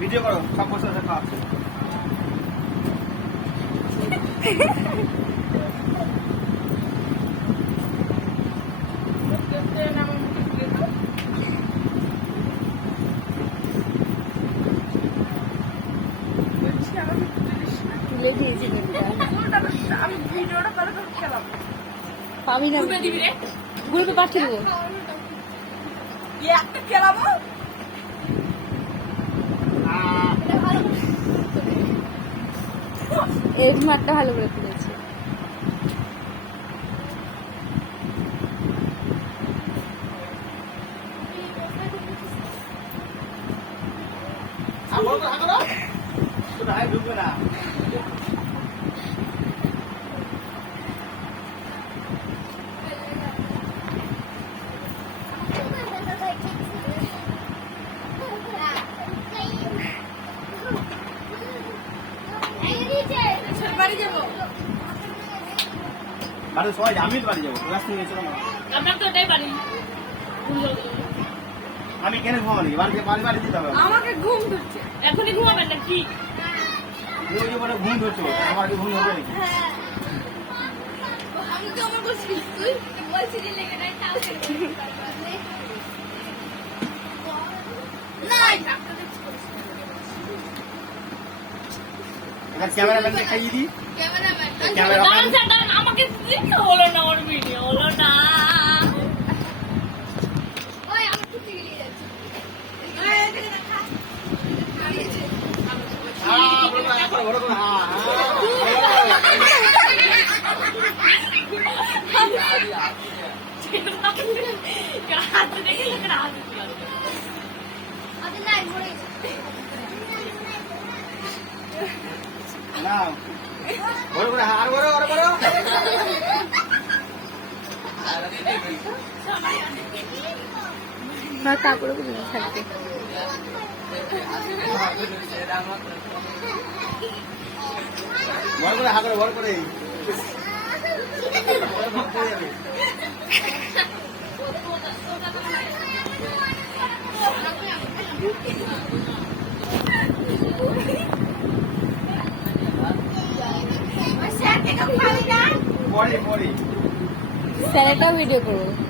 Video করো, সব বসে বসে খাওয়া। তুলে দিয়েছি আমি ভিডিওটা করে খেলাম পাবি না গ্রুপে পাঠিয়ে দেবো একটা খেলাবো এরকম একটা ভালো করে তুলেছে ঢুকবে না। বাড়ি যাবো বাড়ি সবাই আমি তো বাড়ি যাবো, ক্লাস নিয়ে চলো না। আমরা তো ওটাই বাড়ি আমি কেন ঘুমাবো নাকি? বাড়ি বাড়ি বাড়ি যেতে হবে। আমাকে ঘুম ধরছে এখনই ঘুমাবেন না কি তুই ওই যে বলে ঘুম ধরছো, আমার কি ঘুম ধরবে নাকি? আমি তো আমার বলছি তুই বলছিলি লেগে নাই তাও এবার ক্যামেরাম্যানকে খাইয়ে দিই। ক্যামেরাম্যান আমাকে হলো না ওর ভিডিও হলো না ওই আমার তো টিভি যাচ্ছে এই এদিকে দেখা না বড় করে আর বড় বড় বড় কাপড় থাকবে বড় করে হাগড়ে বড় করে পরে পরে স্যার একটা ভিডিও করবো